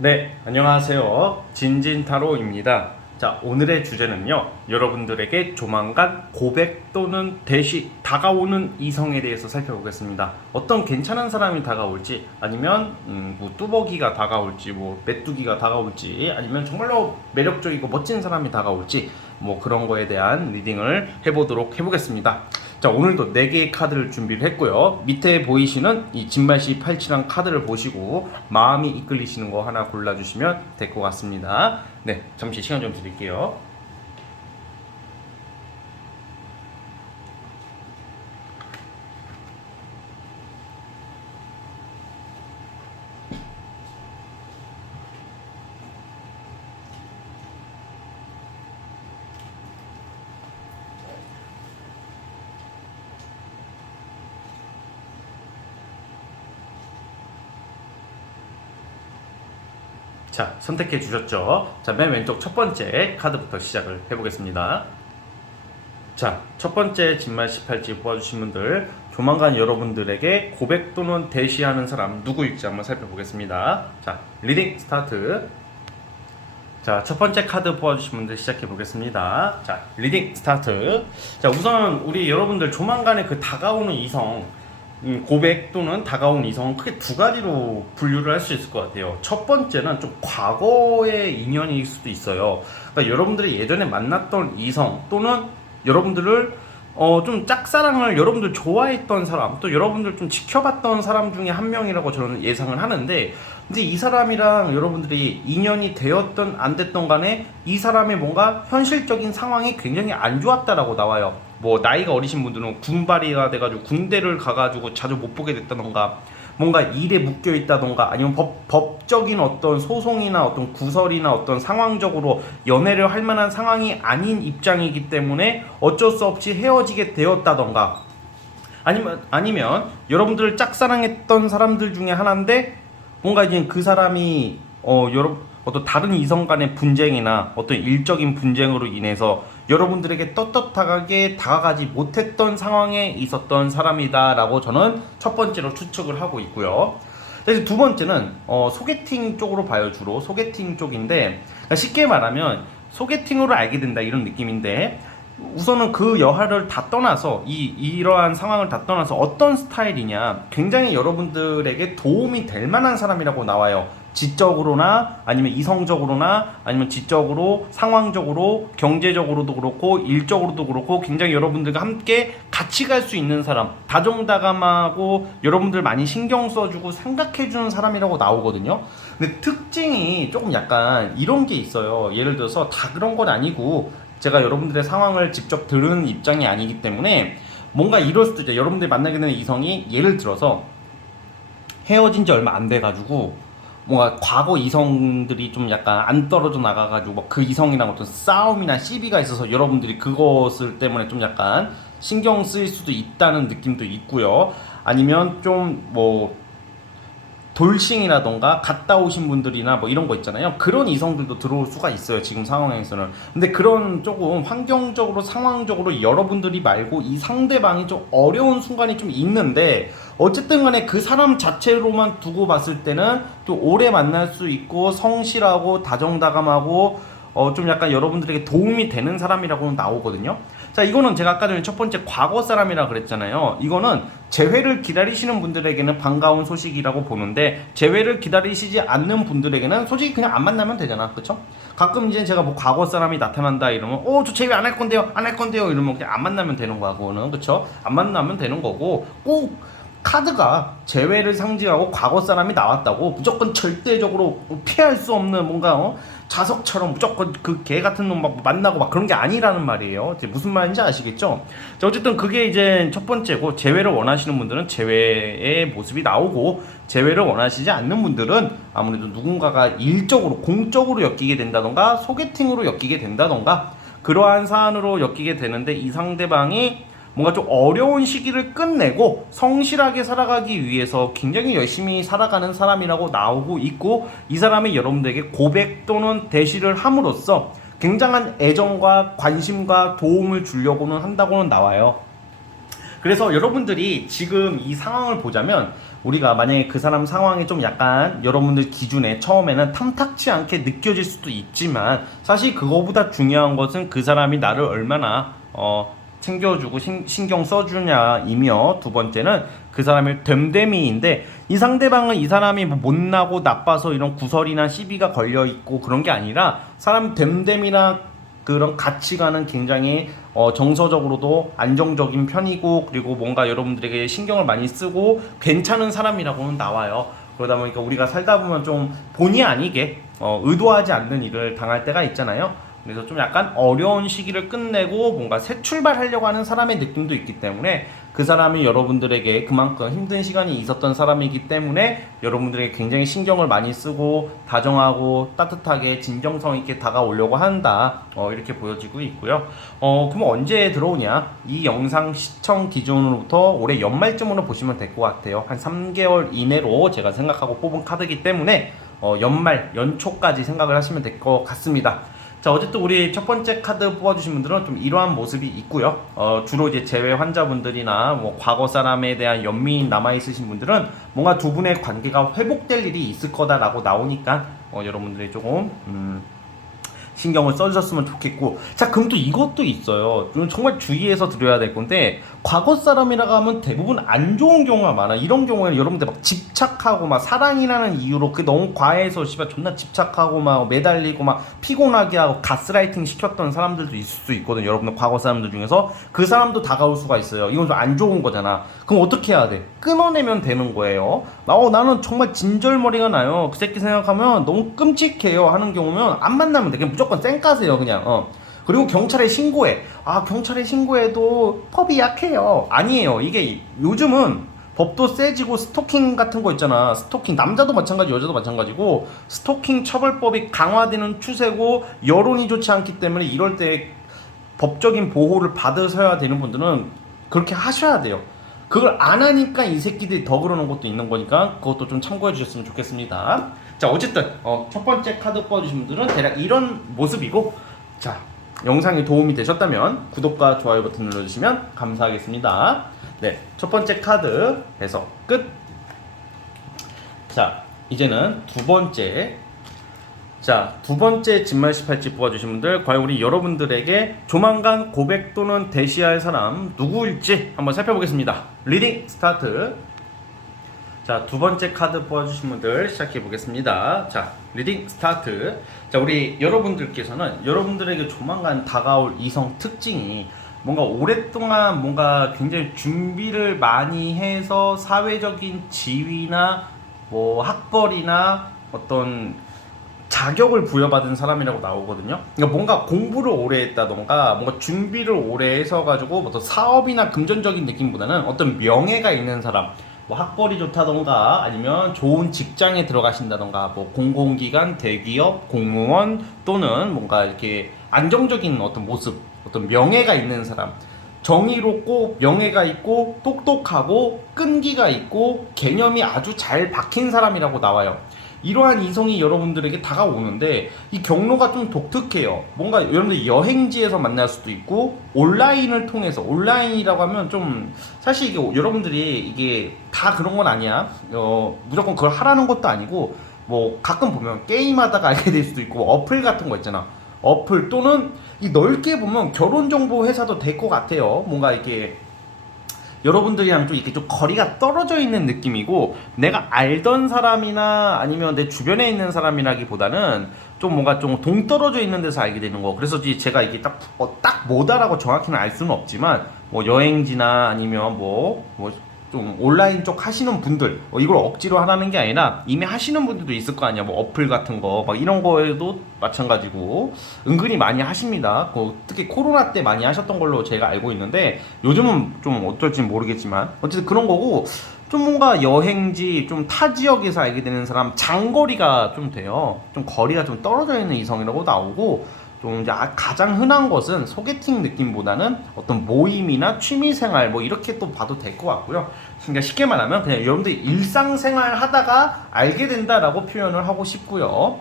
네, 안녕하세요. 진진타로입니다. 자, 오늘의 주제는요, 여러분들에게 조만간 고백 또는 대시 다가오는 이성에 대해서 살펴보겠습니다. 어떤 괜찮은 사람이 다가올지, 아니면 뭐 뚜벅이가 다가올지, 뭐 메뚜기가 다가올지, 아니면 정말로 매력적이고 멋진 사람이 다가올지, 뭐 그런 거에 대한 리딩을 해보겠습니다. 자, 오늘도 4개의 카드를 준비를 했고요. 밑에 보이시는 이 진말씨 팔찌랑 카드를 보시고 마음이 이끌리시는 거 하나 골라주시면 될 것 같습니다. 네, 잠시 시간 좀 드릴게요. 자, 선택해 주셨죠? 자, 맨 왼쪽 첫 번째 카드부터 시작을 해보겠습니다. 자, 첫 번째 진말씨 팔찌 뽑아주신 분들, 조만간 여러분들에게 고백 또는 대시하는 사람 누구일지 한번 살펴보겠습니다. 자, 리딩 스타트. 자, 첫 번째 카드 뽑아주신 분들 시작해 보겠습니다. 자, 리딩 스타트. 자, 우선 우리 여러분들 조만간에 그 다가오는 이성, 고백 또는 다가온 이성은 크게 두 가지로 분류를 할 수 있을 것 같아요. 첫 번째는 좀 과거의 인연일 수도 있어요. 그러니까 여러분들이 예전에 만났던 이성 또는 여러분들을 좀 짝사랑을 여러분들 좋아했던 사람, 또 여러분들 좀 지켜봤던 사람 중에 한 명이라고 저는 예상을 하는데, 근데 이 사람이랑 여러분들이 인연이 되었던 안 됐던 간에 이 사람의 뭔가 현실적인 상황이 굉장히 안 좋았다라고 나와요. 뭐 나이가 어리신 분들은 군발이가 돼가지고 군대를 가가지고 자주 못 보게 됐다던가, 뭔가 일에 묶여 있다던가, 아니면 법적인 어떤 소송이나 어떤 구설이나 어떤 상황적으로 연애를 할 만한 상황이 아닌 입장이기 때문에 어쩔 수 없이 헤어지게 되었다던가, 아니면 여러분들을 짝사랑했던 사람들 중에 하나인데 뭔가 이제 그 사람이 어떤 다른 이성 간의 분쟁이나 어떤 일적인 분쟁으로 인해서 여러분들에게 떳떳하게 다가가지 못했던 상황에 있었던 사람이다라고 저는 첫 번째로 추측을 하고 있고요. 그래서 두 번째는 소개팅 쪽으로 봐요. 주로 소개팅 쪽인데, 그러니까 쉽게 말하면 소개팅으로 알게 된다 이런 느낌인데, 우선은 그 여하를 다 떠나서 이러한 상황을 다 떠나서 어떤 스타일이냐, 굉장히 여러분들에게 도움이 될 만한 사람이라고 나와요. 지적으로나 아니면 이성적으로나 아니면 지적으로, 상황적으로, 경제적으로도 그렇고 일적으로도 그렇고 굉장히 여러분들과 함께 같이 갈 수 있는 사람, 다정다감하고 여러분들 많이 신경 써주고 생각해주는 사람이라고 나오거든요. 근데 특징이 조금 약간 이런 게 있어요. 예를 들어서 다 그런 건 아니고, 제가 여러분들의 상황을 직접 들은 입장이 아니기 때문에 뭔가 이럴 수도 있죠. 여러분들이 만나게 되는 이성이 예를 들어서 헤어진 지 얼마 안 돼가지고 뭔가 과거 이성들이 좀 약간 안 떨어져 나가가지고 뭐 그 이성이랑 어떤 싸움이나 시비가 있어서 여러분들이 그것을 때문에 좀 약간 신경 쓰일 수도 있다는 느낌도 있고요. 아니면 좀뭐 돌싱이라던가 갔다 오신 분들이나 뭐 이런 거 있잖아요. 그런 이성들도 들어올 수가 있어요, 지금 상황에서는. 근데 그런 조금 환경적으로, 상황적으로 여러분들이 말고 이 상대방이 좀 어려운 순간이 좀 있는데, 어쨌든 간에 그 사람 자체로만 두고 봤을 때는 또 오래 만날 수 있고 성실하고 다정다감하고 좀 약간 여러분들에게 도움이 되는 사람이라고 나오거든요. 자, 이거는 제가 아까 전에 첫 번째 과거 사람이라 그랬잖아요. 이거는 재회를 기다리시는 분들에게는 반가운 소식이라고 보는데, 재회를 기다리시지 않는 분들에게는 솔직히 그냥 안 만나면 되잖아, 그쵸? 가끔 이제 제가 뭐 과거 사람이 나타난다 이러면 저 재회 안 할 건데요, 안 할 건데요 이러면 그냥 안 만나면 되는 거고는, 그쵸? 안 만나면 되는 거고, 꼭 카드가 재회를 상징하고 과거 사람이 나왔다고 무조건 절대적으로 피할 수 없는 뭔가 자석처럼 무조건 그 개 같은 놈 막 만나고 막 그런 게 아니라는 말이에요. 이제 무슨 말인지 아시겠죠? 자, 어쨌든 그게 이제 첫 번째고, 재회를 원하시는 분들은 재회의 모습이 나오고, 재회를 원하시지 않는 분들은 아무래도 누군가가 일적으로 공적으로 엮이게 된다던가 소개팅으로 엮이게 된다던가 그러한 사안으로 엮이게 되는데, 이 상대방이 뭔가 좀 어려운 시기를 끝내고 성실하게 살아가기 위해서 굉장히 열심히 살아가는 사람이라고 나오고 있고, 이 사람이 여러분들에게 고백 또는 대시를 함으로써 굉장한 애정과 관심과 도움을 주려고는 한다고는 나와요. 그래서 여러분들이 지금 이 상황을 보자면 우리가 만약에 그 사람 상황이 좀 약간 여러분들 기준에 처음에는 탐탁치 않게 느껴질 수도 있지만 사실 그거보다 중요한 것은 그 사람이 나를 얼마나 챙겨주고 신경 써주냐이며, 두 번째는 그 사람의 됨됨이인데, 이 상대방은 이 사람이 뭐 못나고 나빠서 이런 구설이나 시비가 걸려있고 그런 게 아니라 사람 됨됨이나 그런 가치관은 굉장히 정서적으로도 안정적인 편이고, 그리고 뭔가 여러분들에게 신경을 많이 쓰고 괜찮은 사람이라고는 나와요. 그러다 보니까 우리가 살다 보면 좀 본의 아니게 의도하지 않는 일을 당할 때가 있잖아요. 그래서 좀 약간 어려운 시기를 끝내고 뭔가 새 출발하려고 하는 사람의 느낌도 있기 때문에, 그 사람이 여러분들에게 그만큼 힘든 시간이 있었던 사람이기 때문에 여러분들에게 굉장히 신경을 많이 쓰고 다정하고 따뜻하게 진정성 있게 다가오려고 한다, 이렇게 보여지고 있고요. 그럼 언제 들어오냐? 이 영상 시청 기준으로부터 올해 연말쯤으로 보시면 될 것 같아요. 한 3개월 이내로 제가 생각하고 뽑은 카드이기 때문에 연말, 연초까지 생각을 하시면 될 것 같습니다. 자, 어쨌든 우리 첫 번째 카드 뽑아주신 분들은 좀 이러한 모습이 있고요. 주로 이제 재회 환자분들이나 뭐 과거 사람에 대한 연민이 남아있으신 분들은 뭔가 두 분의 관계가 회복될 일이 있을 거다라고 나오니까 여러분들이 조금 신경을 써주셨으면 좋겠고, 자, 그럼 또 이것도 있어요. 정말 주의해서 드려야 될 건데, 과거 사람이라고 하면 대부분 안 좋은 경우가 많아. 이런 경우에는 여러분들 막 집착하고 막 사랑이라는 이유로 그 너무 과해서 씨발 존나 집착하고 막 매달리고 막 피곤하게 하고 가스라이팅 시켰던 사람들도 있을 수 있거든. 여러분들 과거 사람들 중에서 그 사람도 다가올 수가 있어요. 이건 좀 안 좋은 거잖아. 그럼 어떻게 해야 돼? 끊어내면 되는 거예요. 나는 정말 진절머리가 나요. 그 새끼 생각하면 너무 끔찍해요 하는 경우면 안 만나면 돼. 그냥 무조건 쌩까세요 그냥. 그리고 경찰에 신고해. 경찰에 신고해도 법이 약해요. 아니에요. 이게 요즘은 법도 세지고 스토킹 같은 거 있잖아. 스토킹, 남자도 마찬가지, 여자도 마찬가지고 스토킹 처벌법이 강화되는 추세고, 여론이 좋지 않기 때문에 이럴 때 법적인 보호를 받으셔야 되는 분들은 그렇게 하셔야 돼요. 그걸 안 하니까 이 새끼들이 더 그러는 것도 있는 거니까 그것도 좀 참고해 주셨으면 좋겠습니다. 자, 어쨌든 첫 번째 카드 뽑아주신 분들은 대략 이런 모습이고, 자, 영상이 도움이 되셨다면 구독과 좋아요 버튼 눌러주시면 감사하겠습니다. 네, 첫 번째 카드 해석 끝. 자, 이제는 두 번째 진말 18지 뽑아주신 분들, 과연 우리 여러분들에게 조만간 고백 또는 대시할 사람 누구일지 한번 살펴보겠습니다. 리딩 스타트. 자, 두 번째 카드 뽑아주신 분들 시작해 보겠습니다. 자, 리딩 스타트. 자, 우리 여러분들께서는 여러분들에게 조만간 다가올 이성 특징이 뭔가 오랫동안 뭔가 굉장히 준비를 많이 해서 사회적인 지위나 뭐 학벌이나 어떤 자격을 부여받은 사람이라고 나오거든요. 그러니까 뭔가 공부를 오래 했다던가 뭔가 준비를 오래 해서 가지고 어떤 사업이나 금전적인 느낌보다는 어떤 명예가 있는 사람, 뭐 학벌이 좋다던가 아니면 좋은 직장에 들어가신다던가 뭐 공공기관, 대기업, 공무원 또는 뭔가 이렇게 안정적인 어떤 모습, 어떤 명예가 있는 사람, 정의롭고 명예가 있고 똑똑하고 끈기가 있고 개념이 아주 잘 박힌 사람이라고 나와요. 이러한 이성이 여러분들에게 다가오는데 이 경로가 좀 독특해요. 뭔가 여러분들 여행지에서 만날 수도 있고, 온라인을 통해서, 온라인이라고 하면 좀 사실 이게 여러분들이 이게 다 그런 건 아니야. 무조건 그걸 하라는 것도 아니고, 뭐 가끔 보면 게임하다가 알게 될 수도 있고, 어플 같은 거 있잖아. 어플 또는 이 넓게 보면 결혼정보 회사도 될 것 같아요. 뭔가 이게 여러분들이랑 좀 이렇게 좀 거리가 떨어져 있는 느낌이고, 내가 알던 사람이나 아니면 내 주변에 있는 사람이라기보다는 좀 뭔가 좀 동떨어져 있는 데서 알게 되는 거. 그래서 제가 이게 딱 뭐다라고 정확히는 알 수는 없지만, 뭐 여행지나 아니면 뭐 좀 온라인 쪽 하시는 분들, 이걸 억지로 하라는 게 아니라 이미 하시는 분들도 있을 거 아니야. 뭐 어플 같은 거 막 이런 거에도 마찬가지고 은근히 많이 하십니다. 특히 코로나 때 많이 하셨던 걸로 제가 알고 있는데, 요즘은 좀 어떨지 모르겠지만 어쨌든 그런 거고, 좀 뭔가 여행지, 좀 타 지역에서 알게 되는 사람, 장거리가 좀 돼요. 좀 거리가 좀 떨어져 있는 이성이라고 나오고, 좀 이제 가장 흔한 것은 소개팅 느낌보다는 어떤 모임이나 취미생활 뭐 이렇게 또 봐도 될 것 같고요. 그러니까 쉽게 말하면 그냥 여러분들이 일상생활 하다가 알게 된다라고 표현을 하고 싶고요.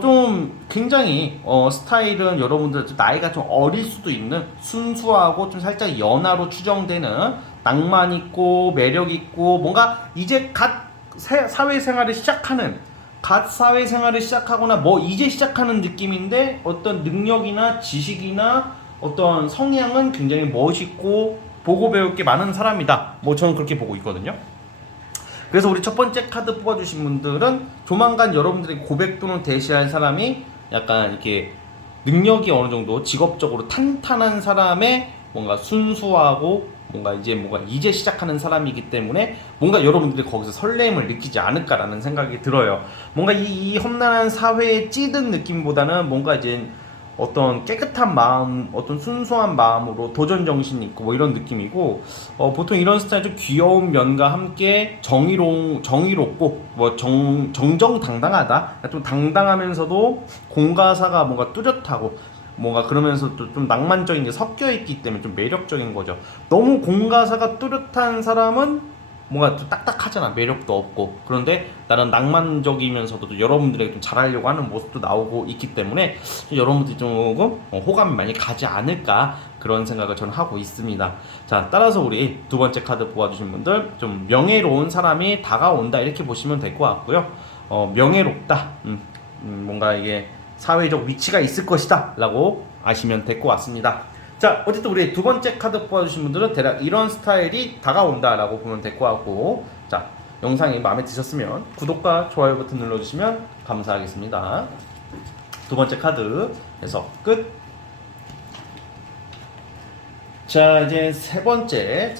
좀 굉장히 스타일은 여러분들 나이가 좀 어릴 수도 있는 순수하고 좀 살짝 연하로 추정되는 낭만 있고 매력 있고 뭔가 이제 사회생활을 시작하거나 뭐 이제 시작하는 느낌인데 어떤 능력이나 지식이나 어떤 성향은 굉장히 멋있고 보고 배울 게 많은 사람이다. 뭐 저는 그렇게 보고 있거든요. 그래서 우리 첫 번째 카드 뽑아주신 분들은 조만간 여러분들이 고백 또는 대시할 사람이 약간 이렇게 능력이 어느 정도 직업적으로 탄탄한 사람의 뭔가 순수하고 뭔가 이제 시작하는 사람이기 때문에 뭔가 여러분들이 거기서 설렘을 느끼지 않을까라는 생각이 들어요. 뭔가 이 험난한 사회에 찌든 느낌보다는 뭔가 이제 어떤 깨끗한 마음, 어떤 순수한 마음으로 도전 정신이 있고 뭐 이런 느낌이고, 보통 이런 스타일 좀 귀여운 면과 함께 정의롭고 뭐 정정당당하다, 좀 당당하면서도 공가사가 뭔가 뚜렷하고 뭔가 그러면서도 좀 낭만적인 게 섞여 있기 때문에 좀 매력적인 거죠. 너무 공가사가 뚜렷한 사람은 뭔가 좀 딱딱하잖아. 매력도 없고. 그런데 나는 낭만적이면서도 여러분들에게 좀 잘하려고 하는 모습도 나오고 있기 때문에 여러분들이 조금 호감이 많이 가지 않을까, 그런 생각을 저는 하고 있습니다. 자, 따라서 우리 두 번째 카드 뽑아주신 분들, 좀 명예로운 사람이 다가온다 이렇게 보시면 될 것 같고요. 명예롭다, 뭔가 이게 사회적 위치가 있을 것이다 라고 아시면 될 것 같습니다. 자, 어쨌든 우리 두 번째 카드 뽑아주신 분들은 대략 이런 스타일이 다가온다 라고 보면 될 것 같고, 자, 영상이 마음에 드셨으면 구독과 좋아요 버튼 눌러주시면 감사하겠습니다. 두 번째 카드 해석 끝. 자, 이제 세 번째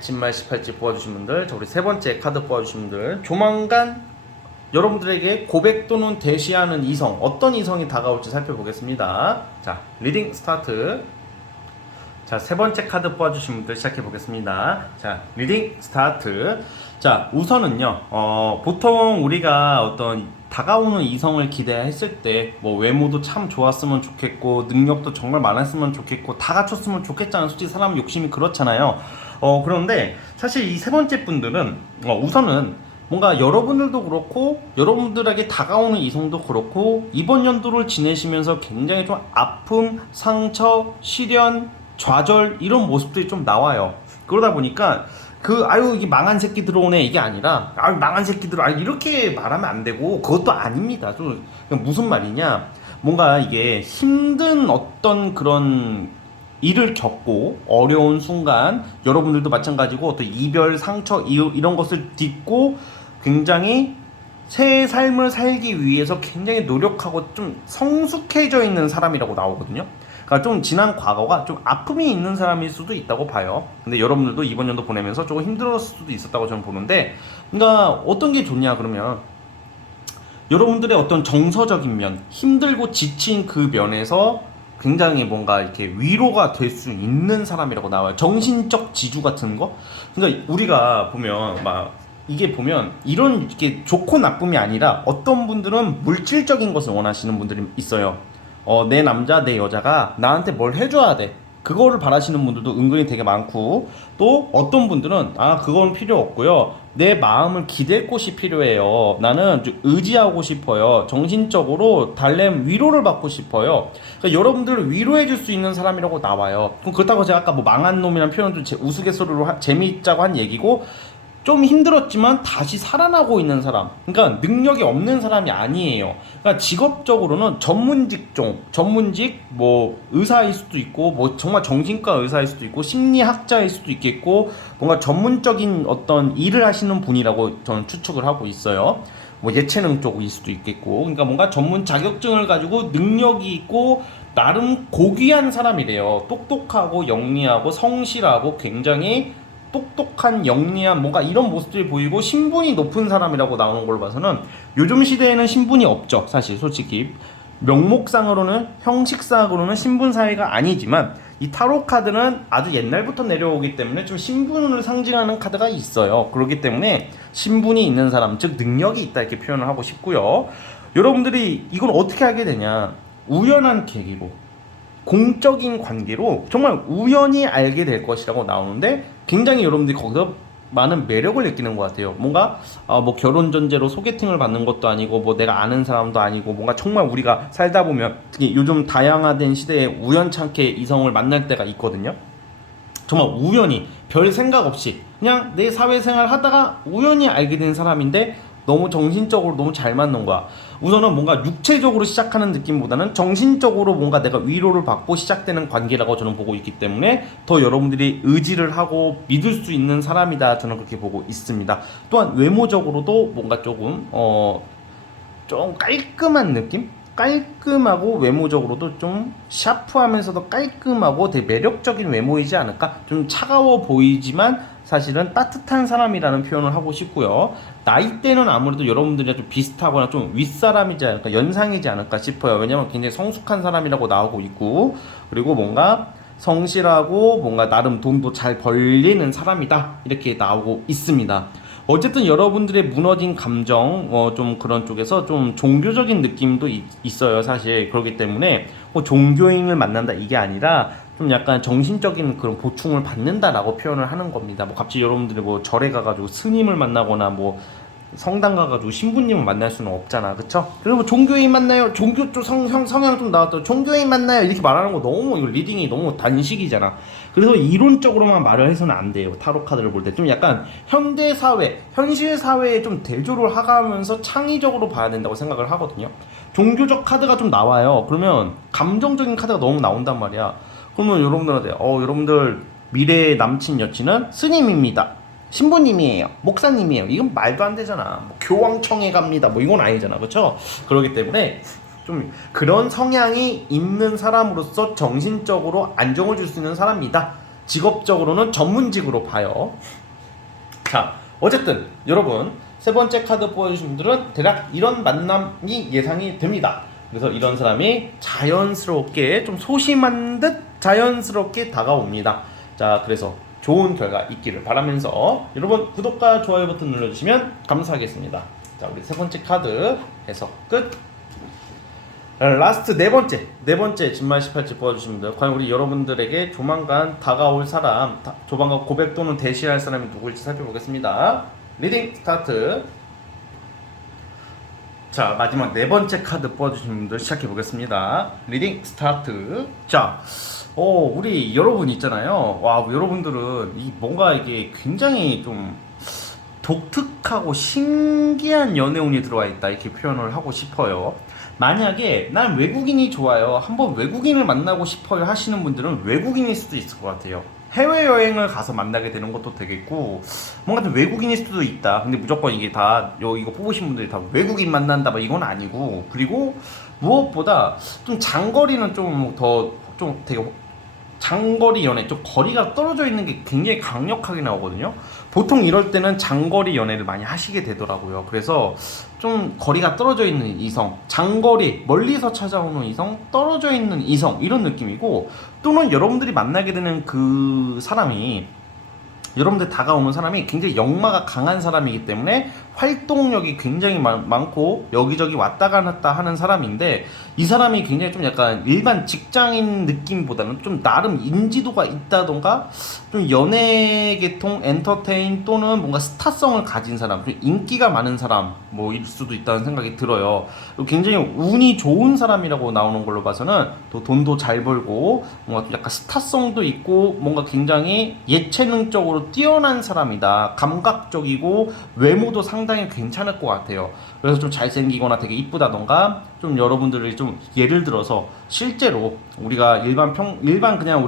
진말 18지 뽑아주신 분들, 자, 우리 세 번째 카드 뽑아주신 분들, 조만간 여러분들에게 고백 또는 대시하는 이성, 어떤 이성이 다가올지 살펴보겠습니다. 자, 리딩 스타트. 자, 세 번째 카드 뽑아주신 분들 시작해 보겠습니다. 자, 리딩 스타트. 자, 우선은요, 보통 우리가 어떤 다가오는 이성을 기대했을 때 뭐 외모도 참 좋았으면 좋겠고 능력도 정말 많았으면 좋겠고 다 갖췄으면 좋겠잖아요. 솔직히 사람 욕심이 그렇잖아요. 그런데 사실 이 세 번째 분들은 우선은 뭔가 여러분들도 그렇고 여러분들에게 다가오는 이성도 그렇고 이번 연도를 지내시면서 굉장히 좀 아픔, 상처, 시련, 좌절 이런 모습들이 좀 나와요. 그러다 보니까 아유 이게 망한 새끼 들어오네 이게 아니라 아유 망한 새끼들 이렇게 말하면 안 되고 그것도 아닙니다. 좀 무슨 말이냐, 뭔가 이게 힘든 어떤 그런 일을 겪고 어려운 순간 여러분들도 마찬가지고 어떤 이별, 상처 이런 것을 딛고 굉장히 새 삶을 살기 위해서 굉장히 노력하고 좀 성숙해져 있는 사람이라고 나오거든요. 그러니까 좀 지난 과거가 좀 아픔이 있는 사람일 수도 있다고 봐요. 근데 여러분들도 이번 연도 보내면서 조금 힘들었을 수도 있었다고 저는 보는데, 그러니까 어떤 게 좋냐 그러면 여러분들의 어떤 정서적인 면, 힘들고 지친 그 면에서 굉장히 뭔가 이렇게 위로가 될 수 있는 사람이라고 나와요. 정신적 지주 같은 거. 그러니까 우리가 보면 이게 보면 이런 이렇게 좋고 나쁨이 아니라 어떤 분들은 물질적인 것을 원하시는 분들이 있어요. 내 남자, 내 여자가 나한테 뭘 해줘야 돼. 그거를 바라시는 분들도 은근히 되게 많고, 또 어떤 분들은 그건 필요 없고요. 내 마음을 기댈 곳이 필요해요. 나는 좀 의지하고 싶어요. 정신적으로 달래면 위로를 받고 싶어요. 그러니까 여러분들을 위로해 줄 수 있는 사람이라고 나와요. 그럼 그렇다고 제가 아까 뭐 망한 놈이라는 표현도 우스갯소리로 재미있자고 한 얘기고, 좀 힘들었지만 다시 살아나고 있는 사람, 그러니까 능력이 없는 사람이 아니에요. 그러니까 직업적으로는 전문직 뭐 의사일 수도 있고 뭐 정말 정신과 의사일 수도 있고 심리학자일 수도 있겠고 뭔가 전문적인 어떤 일을 하시는 분이라고 저는 추측을 하고 있어요. 뭐 예체능 쪽일 수도 있겠고, 그러니까 뭔가 전문 자격증을 가지고 능력이 있고 나름 고귀한 사람이래요. 똑똑하고 영리하고 성실하고 굉장히 똑똑한 영리한 뭔가 이런 모습들이 보이고 신분이 높은 사람이라고 나오는 걸로 봐서는 요즘 시대에는 신분이 없죠. 사실 솔직히 명목상으로는 형식상으로는 신분 사회가 아니지만 이 타로 카드는 아주 옛날부터 내려오기 때문에 좀 신분을 상징하는 카드가 있어요. 그렇기 때문에 신분이 있는 사람, 즉 능력이 있다 이렇게 표현을 하고 싶고요. 여러분들이 이걸 어떻게 하게 되냐, 우연한 계기로 공적인 관계로 정말 우연히 알게 될 것이라고 나오는데 굉장히 여러분들이 거기서 많은 매력을 느끼는 것 같아요. 뭔가 뭐 결혼 전제로 소개팅을 받는 것도 아니고 뭐 내가 아는 사람도 아니고 뭔가 정말 우리가 살다 보면 요즘 다양화된 시대에 우연찮게 이성을 만날 때가 있거든요. 정말 우연히 별 생각 없이 그냥 내 사회생활 하다가 우연히 알게 된 사람인데 너무 정신적으로 너무 잘 맞는 거야. 우선은 뭔가 육체적으로 시작하는 느낌보다는 정신적으로 뭔가 내가 위로를 받고 시작되는 관계라고 저는 보고 있기 때문에 더 여러분들이 의지를 하고 믿을 수 있는 사람이다, 저는 그렇게 보고 있습니다. 또한 외모적으로도 뭔가 좀 깔끔한 느낌? 깔끔하고 외모적으로도 좀 샤프하면서도 깔끔하고 되게 매력적인 외모이지 않을까? 좀 차가워 보이지만 사실은 따뜻한 사람이라는 표현을 하고 싶고요. 나이대는 아무래도 여러분들이랑 좀 비슷하거나 좀 윗사람이지 않을까, 연상이지 않을까 싶어요. 왜냐면 굉장히 성숙한 사람이라고 나오고 있고, 그리고 뭔가 성실하고 뭔가 나름 돈도 잘 벌리는 사람이다, 이렇게 나오고 있습니다. 어쨌든 여러분들의 무너진 감정, 좀 그런 쪽에서 좀 종교적인 느낌도 있어요, 사실. 그렇기 때문에 종교인을 만난다 이게 아니라 좀 약간 정신적인 그런 보충을 받는다라고 표현을 하는 겁니다. 뭐 갑자기 여러분들이 뭐 절에 가가지고 스님을 만나거나 뭐 성당 가가지고 신부님을 만날 수는 없잖아, 그쵸? 그리고 종교인 만나요, 종교 쪽 성향 좀 나왔다, 종교인 만나요, 이렇게 말하는 거 너무, 이거 리딩이 너무 단식이잖아. 그래서 이론적으로만 말을 해서는 안 돼요. 타로 카드를 볼 때 좀 약간 현대 사회, 현실 사회에 좀 대조를 하가면서 창의적으로 봐야 된다고 생각을 하거든요. 종교적 카드가 좀 나와요. 그러면 감정적인 카드가 너무 나온단 말이야. 그러면 여러분들한테 여러분들 미래의 남친 여친은 스님입니다, 신부님이에요, 목사님이에요, 이건 말도 안 되잖아. 뭐 교황청에 갑니다, 뭐 이건 아니잖아, 그렇죠? 그렇기 때문에 좀 그런 성향이 있는 사람으로서 정신적으로 안정을 줄 수 있는 사람이다. 직업적으로는 전문직으로 봐요. 자, 어쨌든 여러분 세 번째 카드 뽑아주신 분들은 대략 이런 만남이 예상이 됩니다. 그래서 이런 사람이 자연스럽게, 좀 소심한 듯 자연스럽게 다가옵니다. 자, 그래서 좋은 결과 있기를 바라면서 여러분 구독과 좋아요 버튼 눌러주시면 감사하겠습니다. 자, 우리 세 번째 카드 해석 끝. 라스트 네 번째 진말 18지 뽑아주신 분들, 과연 우리 여러분들에게 조만간 다가올 사람, 조만간 고백 또는 대시할 사람이 누구일지 살펴보겠습니다. 리딩 스타트. 자, 마지막 네 번째 카드 뽑아주신 분들 시작해 보겠습니다. 리딩 스타트. 자, 우리 여러분 있잖아요. 와, 여러분들은 뭔가 이게 굉장히 좀 독특하고 신기한 연애운이 들어와 있다, 이렇게 표현을 하고 싶어요. 만약에 난 외국인이 좋아요, 한번 외국인을 만나고 싶어요 하시는 분들은 외국인일 수도 있을 것 같아요. 해외여행을 가서 만나게 되는 것도 되겠고, 뭔가 좀 외국인일 수도 있다. 근데 무조건 이게 다 이거 뽑으신 분들이 다 외국인 만난다 뭐 이건 아니고, 그리고 무엇보다 좀 장거리는 좀 되게 장거리 연애, 좀 거리가 떨어져 있는 게 굉장히 강력하게 나오거든요. 보통 이럴 때는 장거리 연애를 많이 하시게 되더라고요. 그래서 좀 거리가 떨어져 있는 이성, 장거리, 멀리서 찾아오는 이성, 떨어져 있는 이성, 이런 느낌이고, 또는 여러분들이 만나게 되는 그 사람이, 여러분들 다가오는 사람이 굉장히 역마가 강한 사람이기 때문에 활동력이 굉장히 많고 여기저기 왔다 갔다 하는 사람인데, 이 사람이 굉장히 좀 약간 일반 직장인 느낌보다는 좀 나름 인지도가 있다던가 좀 연예계통, 엔터테인 또는 뭔가 스타성을 가진 사람, 좀 인기가 많은 사람 뭐일 수도 있다는 생각이 들어요. 굉장히 운이 좋은 사람이라고 나오는 걸로 봐서는 또 돈도 잘 벌고 뭔가 약간 스타성도 있고 뭔가 굉장히 예체능적으로 뛰어난 사람이다. 감각적이고 외모도 상당히 괜찮을 것 같아요. 그래서 좀 잘생기거나 되게 이쁘다던가, 좀 여러분들이 좀 예를 들어서 실제로 우리가 일반 그냥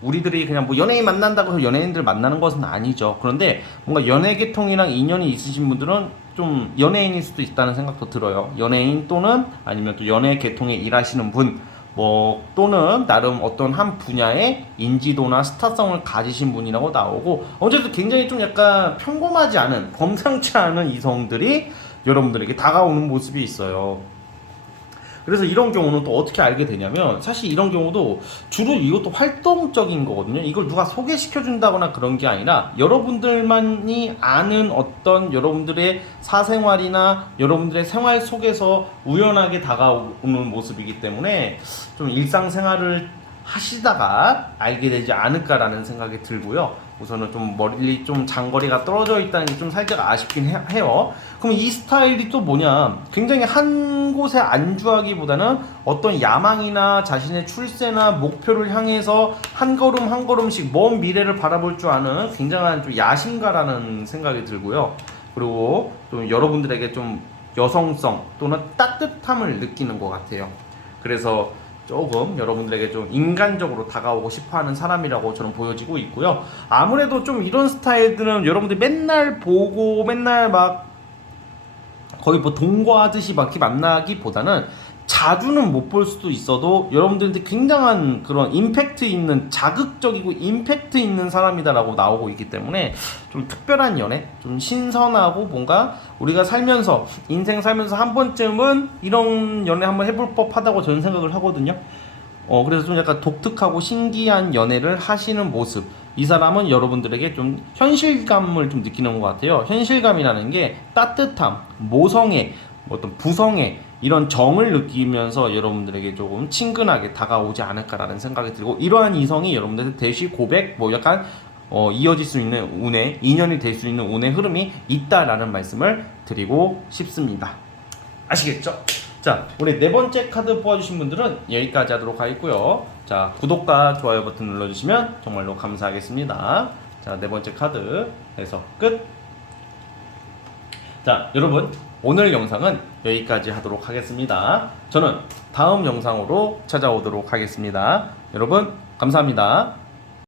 우리들이 그냥 뭐 연예인 만난다고 해서 연예인들 만나는 것은 아니죠. 그런데 뭔가 연예계통이랑 인연이 있으신 분들은 좀 연예인일 수도 있다는 생각도 들어요. 연예인 또는 아니면 또 연예계통에 일하시는 분, 뭐 또는 나름 어떤 한 분야의 인지도나 스타성을 가지신 분이라고 나오고, 어쨌든 굉장히 좀 약간 평범하지 않은, 범상치 않은 이성들이 여러분들에게 다가오는 모습이 있어요. 그래서 이런 경우는 또 어떻게 알게 되냐면, 사실 이런 경우도 주로 이것도 활동적인 거거든요. 이걸 누가 소개시켜 준다거나 그런 게 아니라 여러분들만이 아는 어떤 여러분들의 사생활이나 여러분들의 생활 속에서 우연하게 다가오는 모습이기 때문에 좀 일상생활을 하시다가 알게 되지 않을까라는 생각이 들고요. 우선은 좀 멀리 좀 장거리가 떨어져 있다는 게 좀 살짝 아쉽긴 해요. 그럼 이 스타일이 또 뭐냐? 굉장히 한 곳에 안주하기보다는 어떤 야망이나 자신의 출세나 목표를 향해서 한 걸음 한 걸음씩 먼 미래를 바라볼 줄 아는 굉장한 좀 야심가라는 생각이 들고요. 그리고 또 여러분들에게 좀 여성성 또는 따뜻함을 느끼는 것 같아요. 그래서 조금 여러분들에게 좀 인간적으로 다가오고 싶어하는 사람이라고 저는 보여지고 있고요. 아무래도 좀 이런 스타일들은 여러분들이 맨날 보고 맨날 막 거의 뭐 동거하듯이 막 이렇게 만나기보다는 자주는 못 볼 수도 있어도 여러분들한테 굉장한 그런 임팩트 있는, 자극적이고 임팩트 있는 사람이다라고 나오고 있기 때문에 좀 특별한 연애, 좀 신선하고 뭔가 우리가 살면서 인생 살면서 한 번쯤은 이런 연애 한번 해볼 법하다고 저는 생각을 하거든요. 그래서 좀 약간 독특하고 신기한 연애를 하시는 모습, 이 사람은 여러분들에게 좀 현실감을 좀 느끼는 것 같아요. 현실감이라는 게 따뜻함, 모성애, 어떤 부성애, 이런 정을 느끼면서 여러분들에게 조금 친근하게 다가오지 않을까라는 생각이 들고, 이러한 이성이 여러분들한테 대시 고백, 뭐 약간 이어질 수 있는 운의, 인연이 될 수 있는 운의 흐름이 있다라는 말씀을 드리고 싶습니다. 아시겠죠? 자, 우리 네 번째 카드 뽑아주신 분들은 여기까지 하도록 하겠고요. 자, 구독과 좋아요 버튼 눌러주시면 정말로 감사하겠습니다. 자, 네 번째 카드 해서 끝. 자, 여러분, 오늘 영상은 여기까지 하도록 하겠습니다. 저는 다음 영상으로 찾아오도록 하겠습니다. 여러분, 감사합니다.